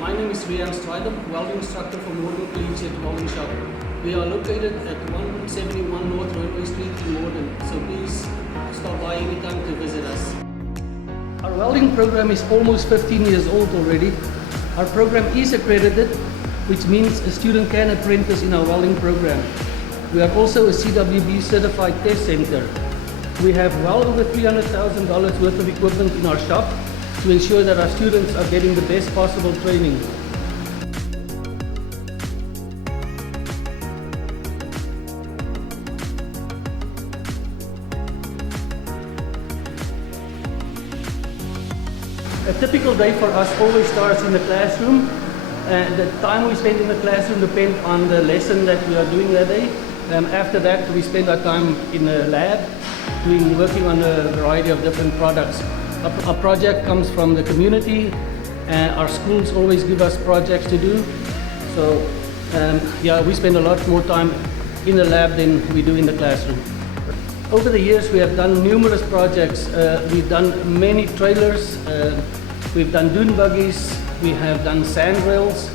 my name is welding instructor for Morden Collegiate Welding Shop. We are located at 171 North Railway Street in Morden, so please stop by anytime to visit us. Our welding program is almost 15 years old already. Our program is accredited, which means a student can apprentice in our welding program. We are also a CWB certified test center. We have well over $300,000 worth of equipment in our shop to ensure that our students are getting the best possible training. A typical day for us always starts in the classroom. The time we spend in the classroom depends on the lesson that we are doing that day. After that, we spend our time in the lab working on a variety of different products. Our project comes from the community, and our schools always give us projects to do. So we spend a lot more time in the lab than we do in the classroom. Over the years, we have done numerous projects. We've done many trailers, we've done dune buggies, we have done sand rails,